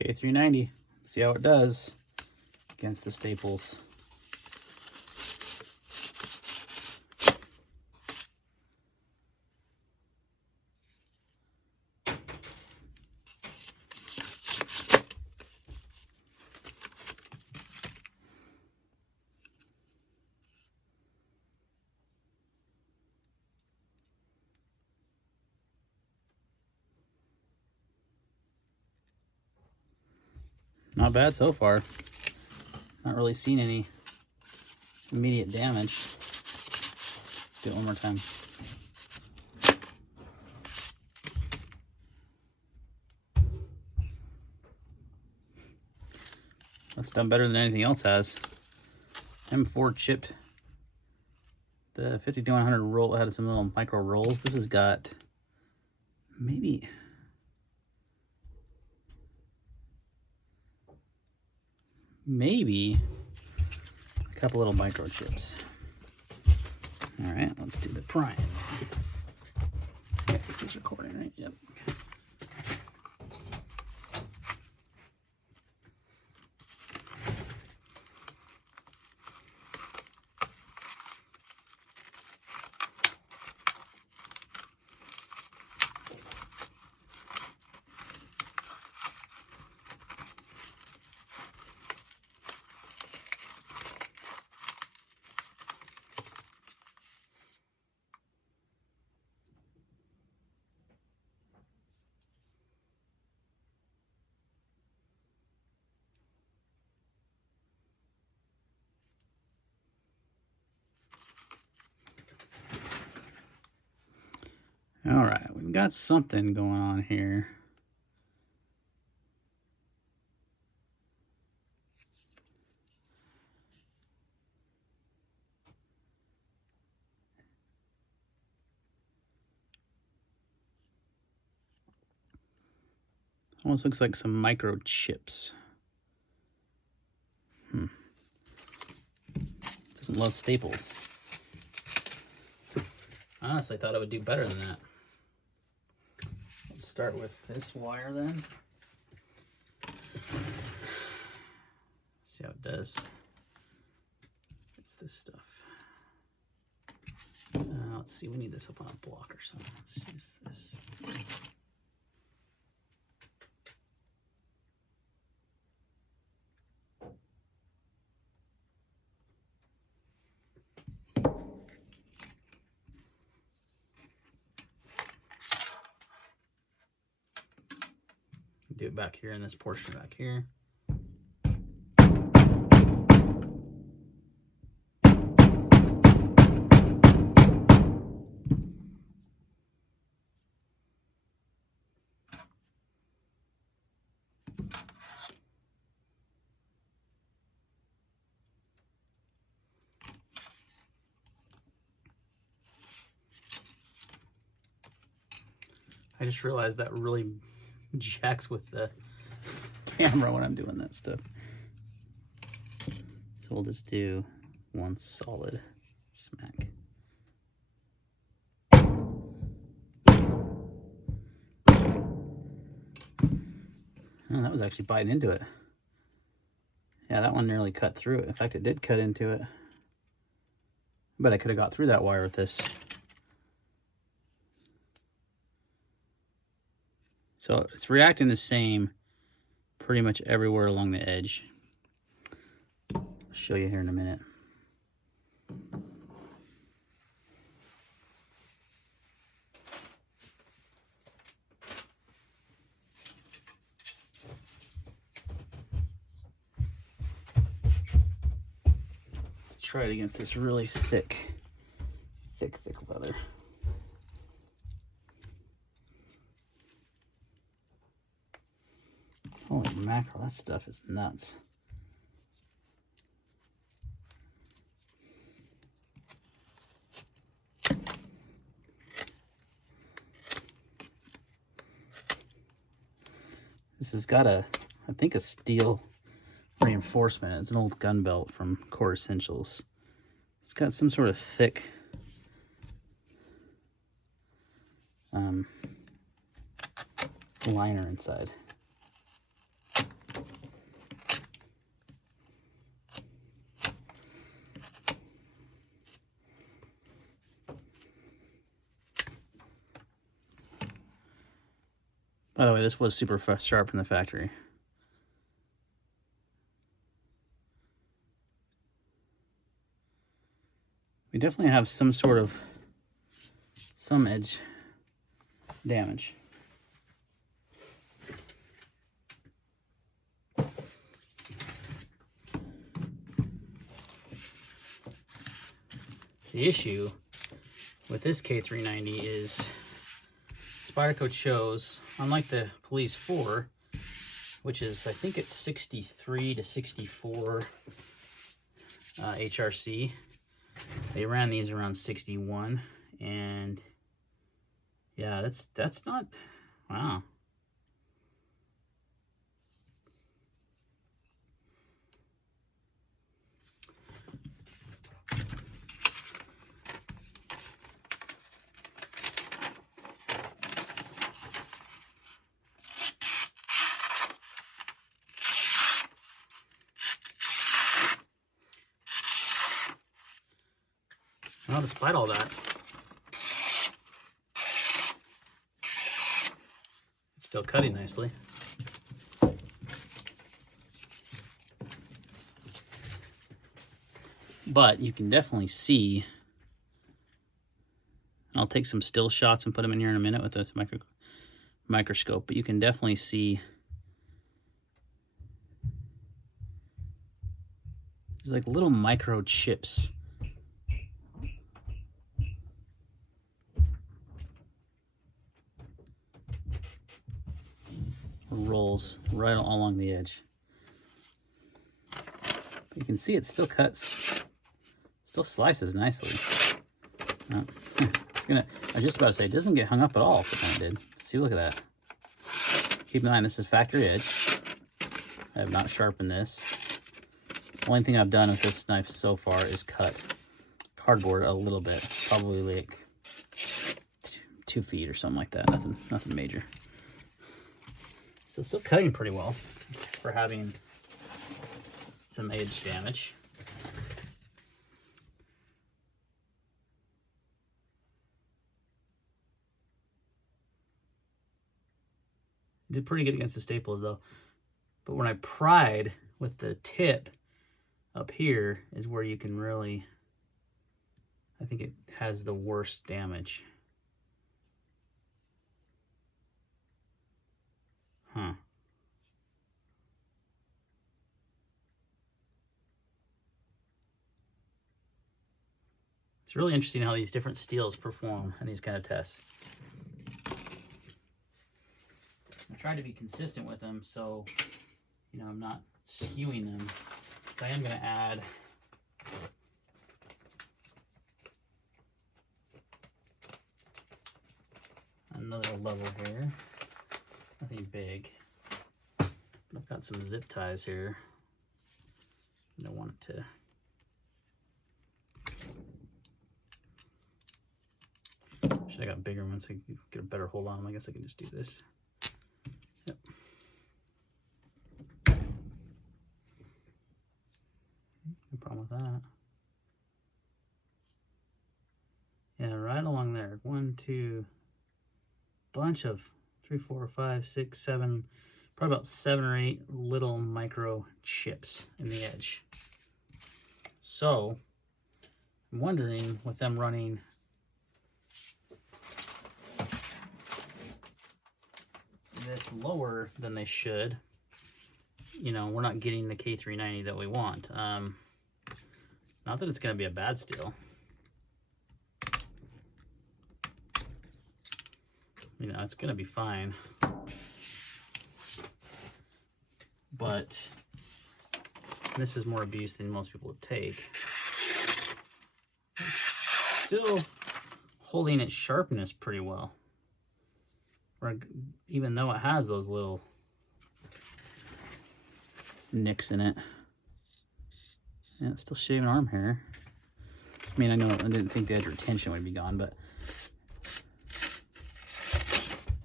K390. See how it does against the staples. Not bad so far. Not really seen any immediate damage. Do it one more time. That's done better than anything else has. M4 chipped. The 5100 roll had some little micro rolls. This has got maybe a couple little micro chips. All right, let's do the prime. Okay, this is recording, right? Yep. All right, we've got something going on here. Almost looks like some microchips. Doesn't love staples. Honestly, I thought it would do better than that. Let's start with this wire then. See how it does. It's this stuff. Let's see, we need this up on a block or something. Let's use this. Do it back here in this portion back here. I just realized that really jacks with the camera when I'm doing that stuff. So we'll just do one solid smack. Oh, that was actually biting into it. Yeah, that one nearly cut through it. In fact, it did cut into it. But I could have got through that wire with this. So it's reacting the same pretty much everywhere along the edge. I'll show you here in a minute. Let's try it against this really thick leather. Holy mackerel, that stuff is nuts. This has got I think a steel reinforcement. It's an old gun belt from Core Essentials. It's got some sort of thick liner inside. By the way, this was super sharp from the factory. We definitely have some edge damage. The issue with this K390 is Spyderco chose, unlike the Police 4, which is, I think it's 63 to 64 HRC. They ran these around 61, and yeah, that's not, wow. Well, despite all that, it's still cutting nicely. But you can definitely see, I'll take some still shots and put them in here in a minute with this microscope, but you can definitely see there's like little micro chips. Rolls right along the edge. You can see it still cuts, still slices nicely. It's gonna, I was just about to say, it doesn't get hung up at all, but then it did. See, look at that. Keep in mind, this is factory edge. I have not sharpened this. The only thing I've done with this knife so far is cut cardboard a little bit, probably like 2 feet or something like that. Nothing major. So it's still cutting pretty well for having some edge damage. Did pretty good against the staples though. But when I pried with the tip up here is where you can really, I think it has the worst damage. Huh. It's really interesting how these different steels perform in these kind of tests. I try to be consistent with them, so you know I'm not skewing them. But I am going to add another level here. Nothing big. But I've got some zip ties here. I don't want it to. Should I got bigger ones so I can get a better hold on them? I guess I can just do this. Yep. No problem with that. Yeah, right along there. 1, 2, bunch of 3, 4, 5, 6, 7, probably about 7 or 8 little micro chips in the edge. So I'm wondering, with them running this lower than they should, you know, we're not getting the K390 that we want. Not that it's going to be a bad steel. You know, it's going to be fine. But this is more abuse than most people would take. It's still holding its sharpness pretty well. Even though it has those little nicks in it. Yeah, it's still shaving arm hair. I mean, I know I didn't think the edge retention would be gone, but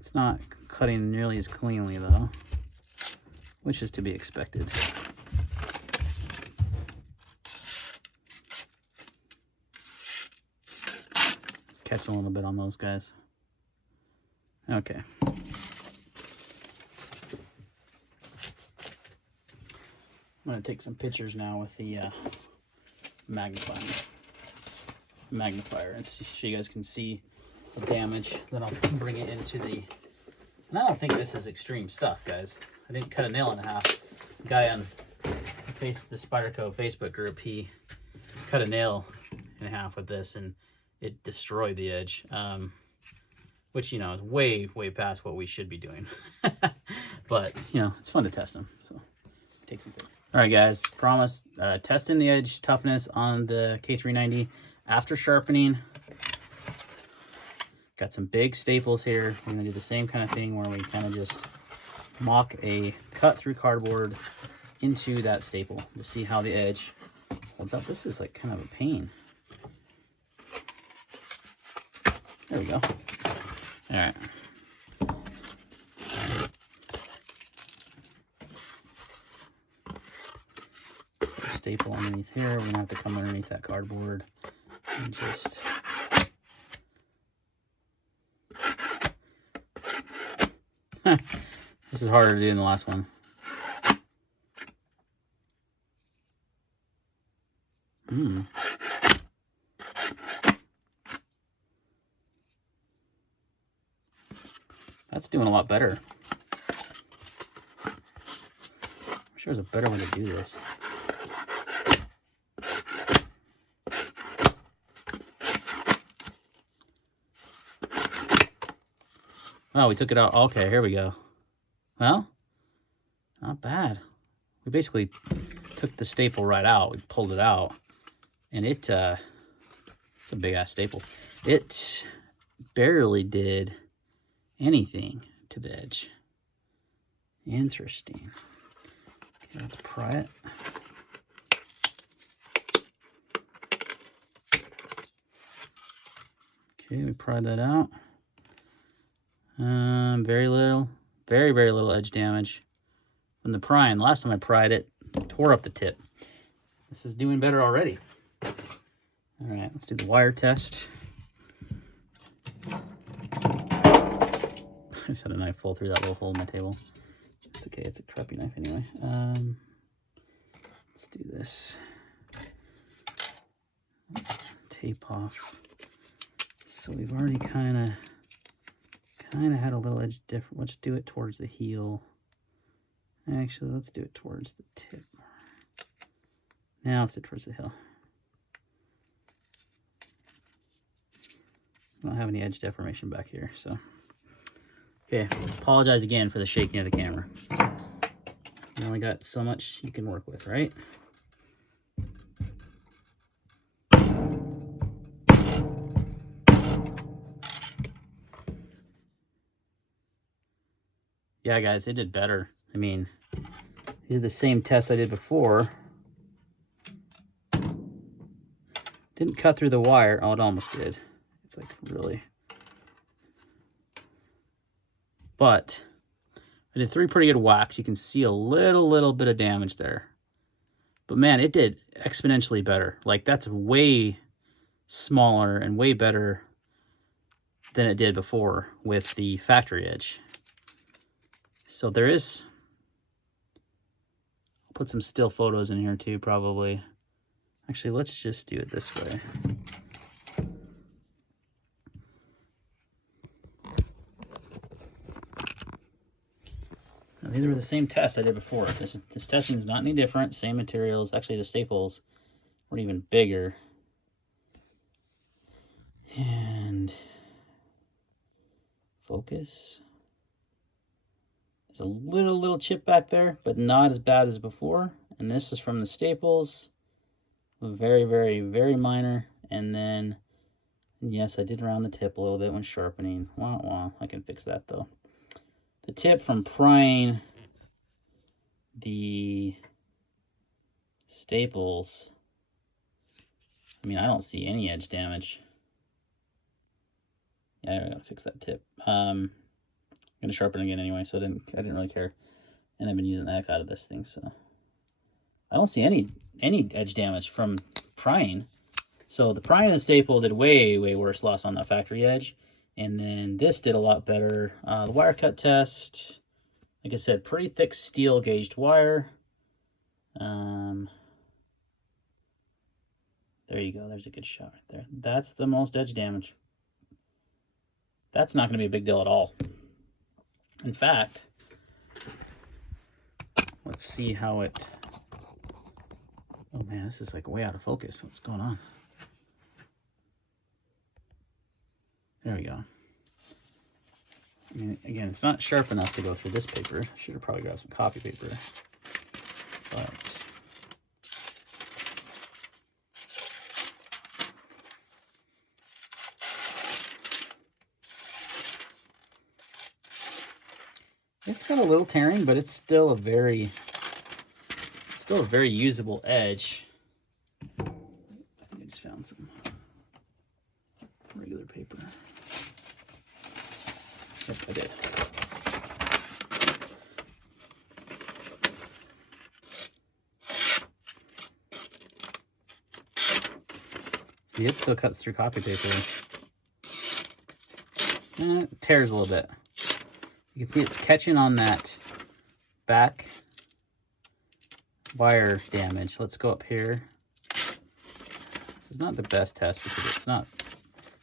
it's not cutting nearly as cleanly though, which is to be expected. Catching a little bit on those guys. Okay. I'm going to take some pictures now with the magnifier and so you guys can see the damage. Then I'll bring it into the... And I don't think this is extreme stuff, guys. I didn't cut a nail in half. The guy on the Spyderco Facebook group, he cut a nail in half with this and it destroyed the edge. Which, you know, is way, way past what we should be doing. But, you know, it's fun to test them. So, take some pictures. All right, guys, promise, testing the edge toughness on the K390 after sharpening. Got some big staples here. We're gonna do the same kind of thing where we kind of just mock a cut through cardboard into that staple to see how the edge holds up. This is like kind of a pain. There we go. All right. Staple underneath here. We're gonna have to come underneath that cardboard and just this is harder to do than the last one. That's doing a lot better. I'm sure there's a better way to do this. Oh, we took it out. Okay, here we go. Well, not bad. We basically took the staple right out. We pulled it out. And it's a big-ass staple. It barely did anything to the edge. Interesting. Okay, let's pry it. Okay, we pried that out. Very little, very little edge damage from the prying. Last time I pried it, tore up the tip. This is doing better already. All right, let's do the wire test. I just had a knife fall through that little hole in my table. It's okay, it's a crappy knife anyway. Let's do this. Let's tape off. So we've already kind of had a little edge different. Let's do it towards the heel. Actually, let's do it towards the tip. Now let's do it towards the heel. I don't have any edge deformation back here, so. Okay, apologize again for the shaking of the camera. You only got so much you can work with, right? Yeah, guys, it did better. I mean, these are the same tests I did before. Didn't cut through the wire. Oh, it almost did. It's like really. But I did 3 pretty good whacks. You can see a little bit of damage there. But man, it did exponentially better. Like, that's way smaller and way better than it did before with the factory edge. So there is, I'll put some still photos in here too, probably. Actually, let's just do it this way. Now, these were the same tests I did before. This testing is not any different. Same materials. Actually, the staples were even bigger. And focus. There's a little chip back there, but not as bad as before. And this is from the staples. Very minor. And then, yes, I did round the tip a little bit when sharpening. Wah, wah. I can fix that, though. The tip from prying the staples, I mean, I don't see any edge damage. Yeah, I gotta fix that tip. I'm gonna sharpen again anyway, so I didn't really care. And I've been using the heck out of this thing, so I don't see any edge damage from prying. So the prying and the staple did way worse loss on that factory edge. And then this did a lot better. The wire cut test, like I said, pretty thick steel gauged wire. There you go. There's a good shot right there. That's the most edge damage. That's not going to be a big deal at all. In fact, let's see how it... Oh man, this is like way out of focus. What's going on? There we go. I mean, again, it's not sharp enough to go through this paper. I should have probably grabbed some copy paper. But it's got a little tearing, but it's still a very usable edge. I think I just found some regular paper. Yep, I did. See, it still cuts through copy paper. And it tears a little bit. You can see it's catching on that back wire damage. Let's go up here. This is not the best test because it's not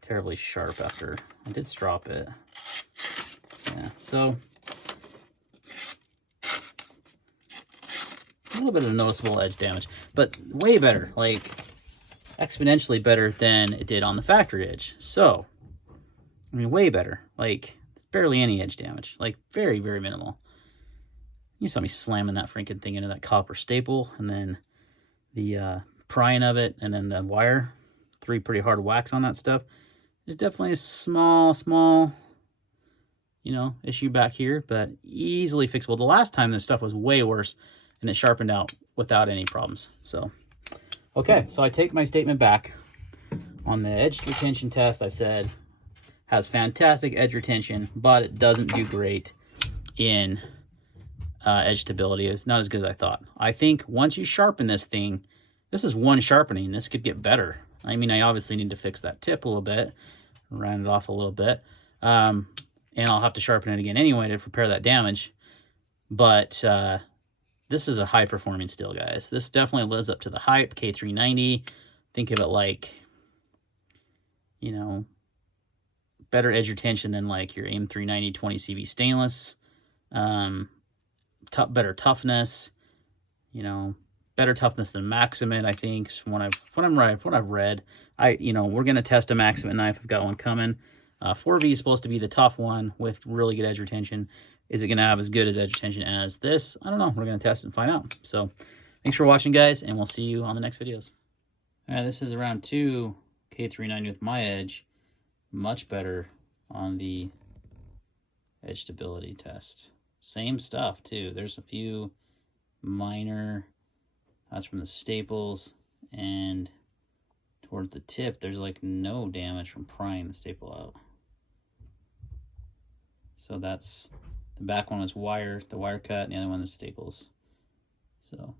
terribly sharp after I did strop it. Yeah, so a little bit of noticeable edge damage, but way better, like exponentially better than it did on the factory edge. So, I mean, way better. Like, it's barely any edge damage, like very, very minimal. You saw me slamming that freaking thing into that copper staple, and then the prying of it, and then the wire. 3 pretty hard whacks on that stuff. There's definitely a small, you know, issue back here, but easily fixable. The last time this stuff was way worse, and it sharpened out without any problems. So, okay, so I take my statement back. On the edge retention test, I said, has fantastic edge retention, but it doesn't do great in edge stability. It's not as good as I thought. I think once you sharpen this thing, this is one sharpening. This could get better. I mean, I obviously need to fix that tip a little bit, round it off a little bit. And I'll have to sharpen it again anyway to repair that damage. But this is a high-performing steel, guys. This definitely lives up to the hype. K390. Think of it like, you know, better edge retention than like your AIM 390 20 CV stainless. Better toughness. You know, better toughness than Maximate, I think. From what I've read. You know, we're gonna test a Maximate knife. I've got one coming. 4V is supposed to be the tough one with really good edge retention. Is it gonna have as good as edge retention as this? I don't know. We're gonna test it and find out. So, thanks for watching, guys, and we'll see you on the next videos. All right, this is round 2 K390 with my edge. Much better on the edge stability test. Same stuff too. There's a few minor, that's from the staples, and towards the tip there's like no damage from prying the staple out. So that's, the back one was wire, the wire cut, and the other one is staples. So